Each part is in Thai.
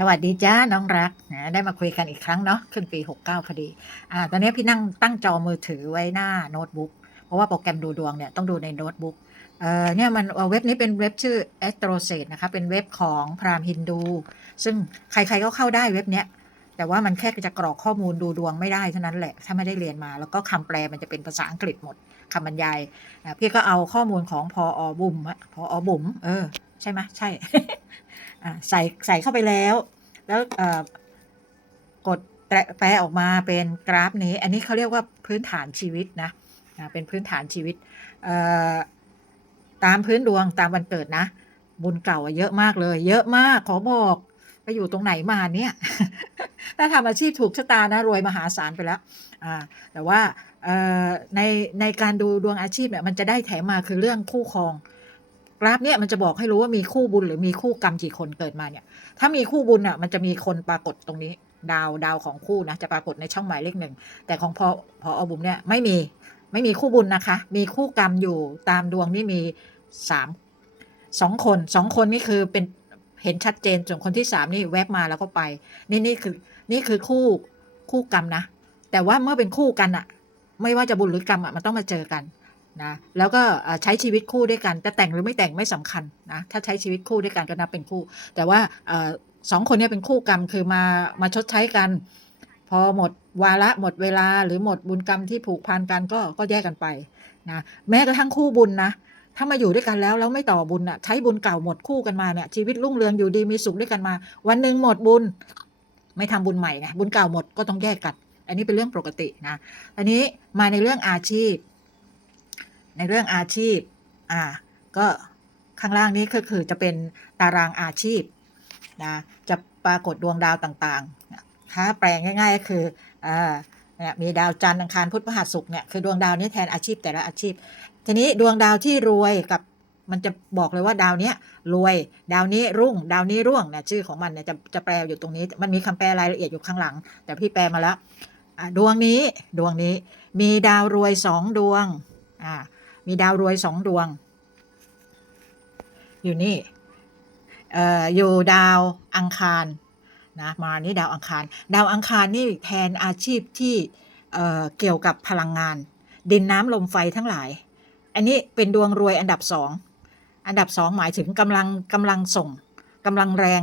สวัสดีจ้าน้องรักนะได้มาคุยกันอีกครั้งเนาะขึ้นปี 69พอดีอ่าตอนนี้พี่นั่งตั้งจอมือถือไว้หน้าโน้ตบุ๊กเพราะว่าโปรแกรมดูดวงเนี่ยต้องดูในโน้ตบุ๊กเอ่อเนี่ยมันเว็บนี้เป็นเว็บชื่อ a s t r o s a t นะคะเป็นเว็บของพราหมณ์ฮินดู ซึ่งใครๆก็เข้าได้เว็บเนี้ยแต่ว่ามันแค่จะกรอกข้อมูลดูดวงไม่ได้เท่านั้นแหละ ถ้าไม่ได้เรียนมา แล้วก็คำแปลมันจะเป็นภาษาอังกฤษหมดคำบรรยายพี่ก็เอาข้อมูลของพออบุ๋มอะพออบุ๋มเออใช่ไหมใช่ ใส่ใส่เข้าไปแล้ว แล้วกดแปลออกมาเป็นกราฟนี้ อันนี้เขาเรียกว่าพื้นฐานชีวิตนะเป็นพื้นฐานชีวิตตามพื้นดวงตามวันเกิดนะ บุญเก่าเยอะมากเลย เยอะมากขอบอกไปอยู่ตรงไหนมาเนี่ยถ้าทำอาชีพถูกชะตานะรวยมหาศาลไปแล้วแต่ว่าในในการดูดวงอาชีพเนี่ยมันจะได้แถมมาคือเรื่องคู่ครอง กราฟเนี่ยมันจะบอกให้รู้ว่ามีคู่บุญหรือมีคู่กรรมกี่คนเกิดมาเนี่ย ถ้ามีคู่บุญอะมันจะมีคนปรากฏตรงนี้ ดาวดาวของคู่นะ จะปรากฏในช่องหมายเลขหนึ่ง แต่ของพอพออบุมเนี่ยไม่มีไม่มีคู่บุญนะคะ มีคู่กรรมอยู่ตามดวงนี่มีสามสองคนสองคนนี่คือเป็นเห็นชัดเจนส่วนคนที่สามนี่แวบมาแล้วก็ไป นี่นี่คือนี่คือคู่คู่กรรมนะ แต่ว่าเมื่อเป็นคู่กันอะไม่ว่าจะบุญหรือกรรมอะมันต้องมาเจอกัน นะแล้วก็ใช้ชีวิตคู่ด้วยกันจะแต่งหรือไม่แต่งไม่สำคัญนะถ้าใช้ชีวิตคู่ด้วยกันก็นับเป็นคู่ แต่ว่าสองคนนี้เป็นคู่กรรมคือมามาชดใช้กัน พอหมดวาระหมดเวลาหรือหมดบุญกรรมที่ผูกพันกันก็ก็แยกกันไปนะแม้กระทั่งคู่บุญนะถ้ามาอยู่ด้วยกันแล้วแล้วไม่ต่อบุญอะใช้บุญเก่าหมดคู่กันมาเนี่ยชีวิตรุ่งเรืองอยู่ดีมีสุขด้วยกันมา วันหนึ่งหมดบุญ ไม่ทำบุญใหม่ไงบุญเก่าหมดก็ต้องแยกกัน อันนี้เป็นเรื่องปกตินะอันนี้มาในเรื่องอาชีพ ในเรื่องอาชีพอ่าก็ข้างล่างนี้ก็คือจะเป็นตารางอาชีพนะจะปรากฏดวงดาวต่างๆถ้าแปลงง่าย ๆ ก็คืออ่าเนี่ยมีดาวจันทร์อังคารพุธพฤหัสศุกร์เนี่ยคือดวงดาวนี้แทนอาชีพแต่ละอาชีพ ทีนี้ดวงดาวที่รวยกับมันจะบอกเลยว่าดาวนี้รวย ดาวนี้รุ่ง ดาวนี้ร่วงเนี่ยชื่อของมันเนี่ยจะจะแปลอยู่ตรงนี้ มันมีคำแปลรายละเอียดอยู่ข้างหลัง แต่พี่แปลมาแล้วอะดวงนี้ดวงนี้มีดาวรวยสองดวงอ่า มีดาวรวยสองดวง อยู่นี่เอ่ออยู่ดาวอังคารนะมานี่ดาวอังคาร ดาวอังคารนี่แทนอาชีพที่เอ่อเกี่ยวกับพลังงาน ดินน้ำลมไฟทั้งหลาย อันนี้เป็นดวงรวยอันดับสองอันดับสองหมายถึงกำลังกำลังส่งกำลังแรง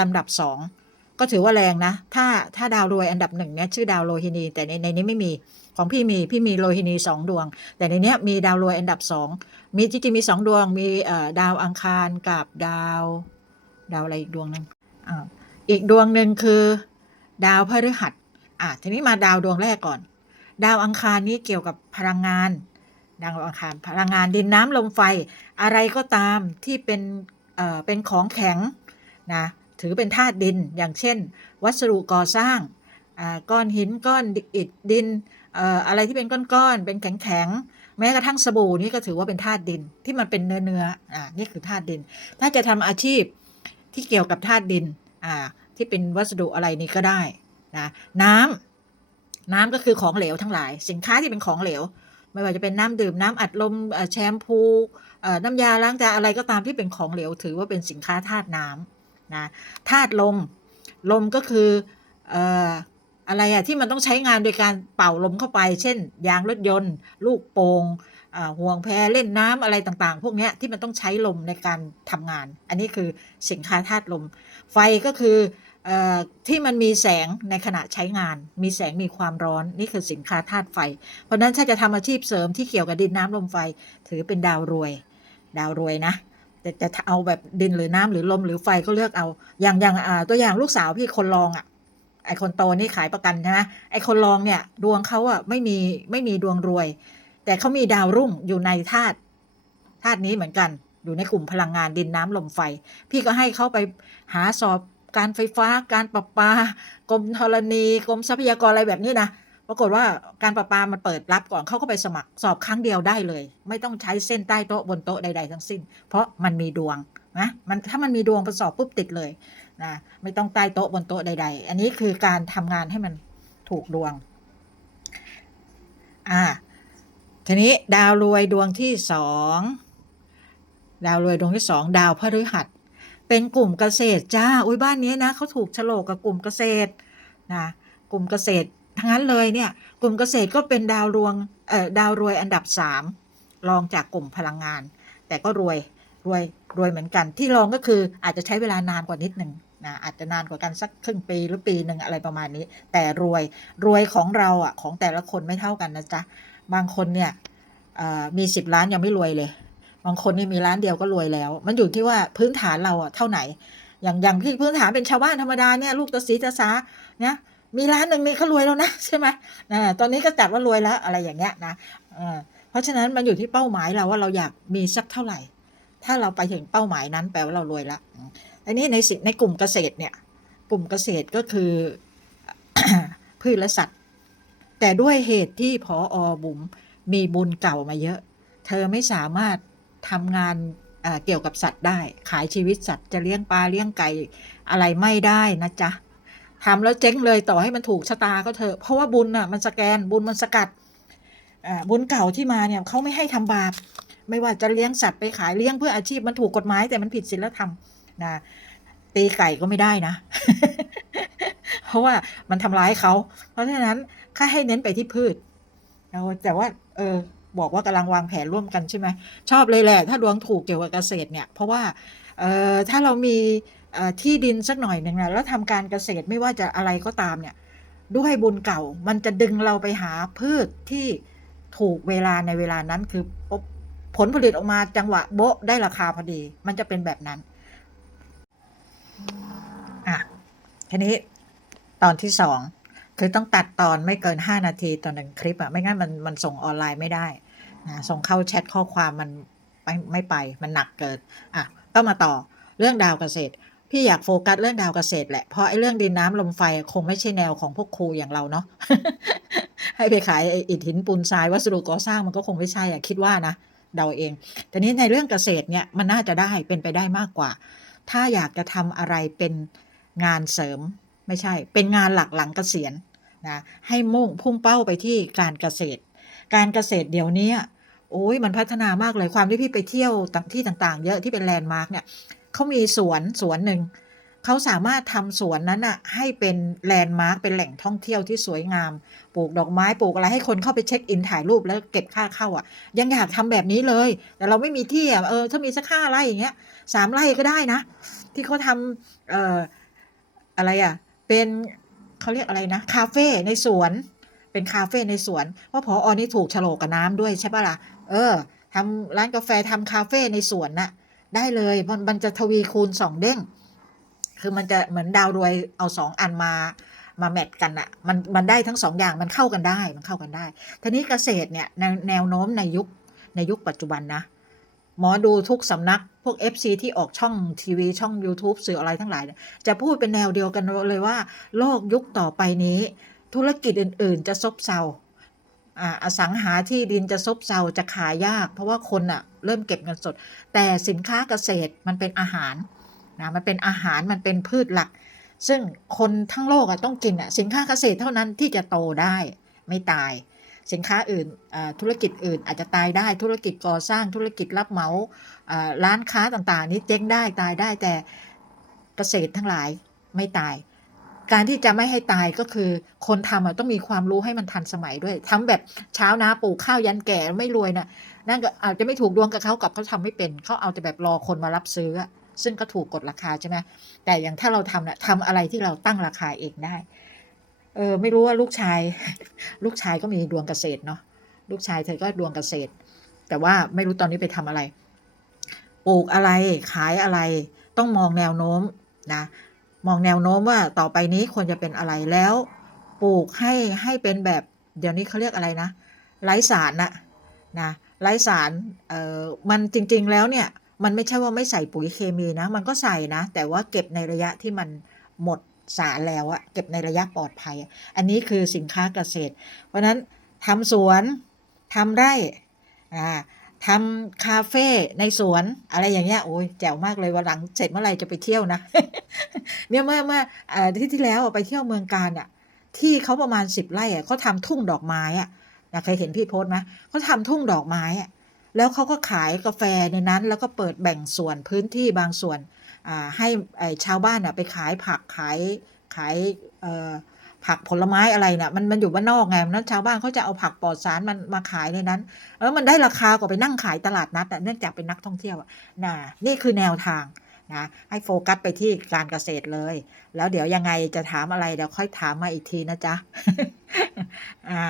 ลำดับสอง ก็ถือว่าแรงนะ ถ้าถ้าดาวรวยอันดับหนึ่งเนี่ยชื่อดาวโลหินี แต่ในในนี้ไม่มีของพี่มีพี่มีโลหินีสองดวง แต่ในเนี้ยมีดาวรวยอันดับสองมีจริงๆมีสองดวง มีเอ่อดาวอังคารกับดาว ดาวอะไรอีกดวงหนึงอ่าอีกดวงหนึ่งคือ ดาวพฤหัสอะทีนี้มาดาวดวงแรกก่อน ดาวอังคารนี้เกี่ยวกับพลังงานดาวอังคารพลังงานดินน้ำลมไฟอะไรก็ตามที่เป็นเอ่อเป็นของแข็งนะ ถือเป็นธาตุดิน อย่างเช่น วัสดุก่อสร้างก้อนหินก้อนอิฐดินอะไรที่เป็นก้อนๆเป็นแข็งๆแม้กระทั่งสบู่นี่ก็ถือว่าเป็นธาตุดินที่มันเป็นเนื้อเนื้อๆอ่านี่คือธาตุดิน ถ้าจะทำอาชีพที่เกี่ยวกับธาตุดินอ่าที่เป็นวัสดุอะไรนี้ก็ได้นะน้ำน้ำก็คือของเหลวทั้งหลาย สินค้าที่เป็นของเหลว ไม่ว่าจะเป็นน้ำดื่มน้ำอัดลมแชมพูน้ำยาล้างจานอะไรก็ตามที่เป็นของเหลว ถือว่าเป็นสินค้าธาตุน้ำ นะธาตุลม ลมก็คือเอ่ออะไรอะที่มันต้องใช้งานโดยการเป่าลมเข้าไป เช่น ยางรถยนต์ ลูกโป่งอ่าห่วงแพเล่นน้ำอะไรต่างๆ พวกนี้ที่มันต้องใช้ลมในการทำงาน อันนี้คือสินค้าธาตุลม ไฟก็คืออที่มันมีแสงในขณะใช้งาน มีแสงมีความร้อนนี่คือสินค้าธาตุไฟ เพราะฉะนั้นถ้าจะทำอาชีพเสริมที่เกี่ยวกับดินน้ำลมไฟถือเป็นดาวรวย ดาวรวยนะ แต่จะเอาแบบดินหรือน้ำหรือลมหรือไฟก็เลือกเอา อย่างอย่างตัวอย่างลูกสาวพี่คนรองอะไอคนโตนี่ขายประกันใช่ไหมไอคนรองเนี่ย ดวงเขาอะไม่มีไม่มีดวงรวย แต่เขามีดาวรุ่งอยู่ในธาตุธาตุนี้เหมือนกัน อยู่ในกลุ่มพลังงานดินน้ำลมไฟ พี่ก็ให้เขาไปหาสอบการไฟฟ้า การประปากรมธรณีกรมทรัพยากรอะไรแบบนี้นะ ปรากฏว่าการประปามันเปิดรับก่อนเขาก็ไปสมัครสอบครั้งเดียวได้เลย ไม่ต้องใช้เส้นใต้โต๊ะบนโต๊ะใด ๆ ทั้งสิ้น เพราะมันมีดวงนะมันถ้ามันมีดวงไปสอบปุ๊บติดเลยนะไม่ต้องใต้โต๊ะบนโต๊ะใด ๆ อันนี้คือการทำงานให้มันถูกดวงอ่าทีนี้ดาวรวยดวงที่สองดาวรวยดวงที่สองดาวพฤหัส เป็นกลุ่มเกษตรจ้าอุ้ยบ้านนี้นะเขาถูกฉลกกับกลุ่มเกษตรนะกลุ่มเกษตร ทั้งนั้นเลยเนี่ยกลุ่มเกษตรก็เป็นดาวรวงเอ่อดาวรวยอันดับสามรองจากกลุ่มพลังงาน แต่ก็รวยรวยรวยเหมือนกัน ที่รองก็คืออาจจะใช้เวลานานกว่านิดหนึ่งนะอาจจะนานกว่ากันสักครึ่งปีหรือปีหนึ่งอะไรประมาณนี้ แต่รวยรวยของเราอะของแต่ละคนไม่เท่ากันนะจ๊ะบางคนเนี่ยเอ่อมีสิบล้านยังไม่รวยเลย บางคนนี่มีร้านเดียวก็รวยแล้ว มันอยู่ที่ว่าพื้นฐานเราอะเท่าไหน อย่างอย่างที่พื้นฐานเป็นชาวบ้านธรรมดาเนี่ยลูกตาสีตาสาเนี่ย มีร้านหนึ่งนี่เขารวยแล้วนะใช่ไหมนะตอนนี้ก็จัดว่ารวยแล้วอะไรอย่างเงี้ยนะเพราะฉะนั้นมันอยู่ที่เป้าหมายเราว่าเราอยากมีสักเท่าไหร่ ถ้าเราไปถึงเป้าหมายนั้นแปลว่าเรารวยแล้วอันนี้ในสิในกลุ่มเกษตรเนี่ย กลุ่มเกษตรก็คือพืชและสัตว์ แต่ด้วยเหตุที่พออบุ๋มมีบุญเก่ามาเยอะ เธอไม่สามารถทำงานเกี่ยวกับสัตว์ได้ ขายชีวิตสัตว์จะเลี้ยงปลาเลี้ยงไก่อะไรไม่ได้นะจ๊ะ ทำแล้วเจ๊งเลยต่อให้มันถูกชะตาก็เถอะเพราะว่าบุญน่ะมันสแกนบุญมันสกัดบุญเก่าที่มาเนี่ยเขาไม่ให้ทำบาปไม่ว่าจะเลี้ยงสัตว์ไปขายเลี้ยงเพื่ออาชีพมันถูกกฎหมายแต่มันผิดศีลธรรมนะตีไก่ก็ไม่ได้นะ เพราะว่ามันทำร้ายเขา เพราะฉะนั้นค่าให้เน้นไปที่พืชเอาแต่ว่า เออบอกว่ากำลังวางแผนร่วมกันใช่ไหมชอบเลยแหละ ถ้าดวงถูกเกี่ยวกับเกษตรเนี่ย เพราะว่าเออถ้าเรามี ที่ดินสักหน่อยหนึ่งนะแล้วทำการเกษตรไม่ว่าจะอะไรก็ตามเนี่ยด้วยบุญเก่ามันจะดึงเราไปหาพืชที่ถูกเวลาในเวลานั้นคือผลผลิตออกมาจังหวะโบ๊ะได้ราคาพอดี มันจะเป็นแบบนั้น อะทีนี้ตอนที่สองคือต้องตัดตอนไม่เกิน 5 นาทีต่อหนึ่งคลิปอะไม่งั้นมันมันส่งออนไลน์ไม่ได้นะส่งเข้าแชทข้อความมันไม่ไม่ไปมันหนักเกินอะต้องมาต่อเรื่องดาวเกษตร พี่อยากโฟกัสเรื่องดาวเกษตรแหละ เพราะไอ้เรื่องดินน้ำลมไฟคงไม่ใช่แนวของพวกครูอย่างเราเนาะ ให้ไปขายอิฐหินปูนทรายวัสดุก่อสร้างมันก็คงไม่ใช่อะคิดว่านะเดาเอง แต่นี้ในเรื่องเกษตรเนี่ยมันน่าจะได้เป็นไปได้มากกว่า ถ้าอยากจะทำอะไรเป็นงานเสริมไม่ใช่ เป็นงานหลักหลังเกษียณนะให้มุ่งพุ่งเป้าไปที่การเกษตร การเกษตรเดี๋ยวนี้โอ้ยมันพัฒนามากเลยความที่พี่ไปเที่ยวที่ต่างๆ เยอะที่เป็นแลนด์มาร์กเนี่ย เขามีสวนสวนหนึ่งเขาสามารถทำสวนนั้นอะให้เป็นแลนด์มาร์กเป็นแหล่งท่องเที่ยวที่สวยงาม ปลูกดอกไม้ปลูกอะไรให้คนเข้าไปเช็คอินถ่ายรูปแล้วเก็บค่าเข้าอะยังอยากทำแบบนี้เลย แต่เราไม่มีที่อะเออถ้ามีสักห้าไร่อย่างเงี้ยสามไร่ก็ได้นะ ที่เขาทำเอ่ออะไรอะเป็นเขาเรียกอะไรนะคาเฟ่ในสวนเป็นคาเฟ่ในสวนเพราะพออนี่ถูกโฉลกกับน้ำด้วยใช่ปะล่ะเออทำร้านกาแฟทำคาเฟ่ในสวนน่ะ ได้เลยมันมันจะทวีคูณสองเด้ง คือมันจะเหมือนดาวรวยเอาสองอันมามาแมทกันอะมันมันได้ทั้งสองอย่างมันเข้ากันได้มันเข้ากันได้ทีนี้เกษตรเนี่ยแนวโน้มในยุคในยุคปัจจุบันนะหมอดูทุกสำนักพวก FC ที่ออกช่องทีวีช่อง YouTube สื่ออะไรทั้งหลายเนี่ยจะพูดเป็นแนวเดียวกันเลยว่า โลกยุคต่อไปนี้ ธุรกิจอื่น ๆ จะซบเซา อ่าอสังหาที่ดินจะซบเซาจะขายยาก เพราะว่าคนอะเริ่มเก็บเงินสด แต่สินค้าเกษตรมันเป็นอาหารนะมันเป็นอาหารมันเป็นพืชหลัก ซึ่งคนทั้งโลกอะต้องกินอะสินค้าเกษตรเท่านั้นที่จะโตได้ไม่ตาย สินค้าอื่นธุรกิจอื่นอาจจะตายได้ธุรกิจก่อสร้างธุรกิจรับเหมาร้านค้าต่างๆ นี้เจ๊งได้ตายได้แต่เกษตรทั้งหลายไม่ตาย การที่จะไม่ให้ตายก็คือ คนทำอะต้องมีความรู้ให้มันทันสมัยด้วยทำแบบเช้านะปลูกข้าวยันแก่ไม่รวยนะนั่นก็อาจจะไม่ถูกดวงกับเขากับเขาทำไม่เป็นเขาเอาแต่แบบรอคนมารับซื้อ ซึ่งก็ถูกกดราคาใช่ไหมแต่อย่างถ้าเราทำเนี่ยทำอะไรที่เราตั้งราคาเองได้ เออไม่รู้ว่าลูกชาย ลูกชายก็มีดวงเกษตรเนาะลูกชายเธอก็ดวงเกษตร แต่ว่าไม่รู้ตอนนี้ไปทำอะไรปลูกอะไรขายอะไรต้องมองแนวโน้มนะ มองแนวโน้มว่าต่อไปนี้ควรจะเป็นอะไรแล้ว ปลูกให้ให้เป็นแบบเดี๋ยวนี้เขาเรียกอะไรนะไร้สารนะนะไร้สารเอ่อมันจริง ๆ แล้วเนี่ยมันไม่ใช่ว่าไม่ใส่ปุ๋ยเคมีนะ มันก็ใส่นะ แต่ว่าเก็บในระยะที่มันหมดสารแล้วอะเก็บในระยะปลอดภัย อันนี้คือสินค้าเกษตร เพราะฉะนั้นทำสวนทำไร่อ่า ทำคาเฟ่ในสวนอะไรอย่างเงี้ยโอ้ยแจ๋วมากเลยวันหลังเสร็จเมื่อไหร่จะไปเที่ยวนะเนี่ยเมื่อเมื่อเอ่อที่ที่แล้วไปเที่ยวเมืองการอะที่เขาประมาณสิบไร่อะเขาทำทุ่งดอกไม้อะนะเคยเห็นพี่โพสต์ไหมเขาทำทุ่งดอกไม้อะแล้วเขาก็ขายกาแฟในนั้น แล้วก็เปิดแบ่งส่วนพื้นที่บางส่วนอ่าให้ชาวบ้านน่ะไปขายผักขายขายเอ่อ ผักผลไม้อะไรเนี่ยมันมันอยู่บ้านนอกไงนั้นชาวบ้านเขาจะเอาผักปลอดสารมันมาขายในนั้นแล้วมันได้ราคากว่าไปนั่งขายตลาดนัดเนื่องจากเป็นนักท่องเที่ยวอะน่ะนี่คือแนวทางนะให้โฟกัสไปที่การเกษตรเลย แล้วเดี๋ยวยังไงจะถามอะไรเดี๋ยวค่อยถามมาอีกทีนะจ๊ะอ่า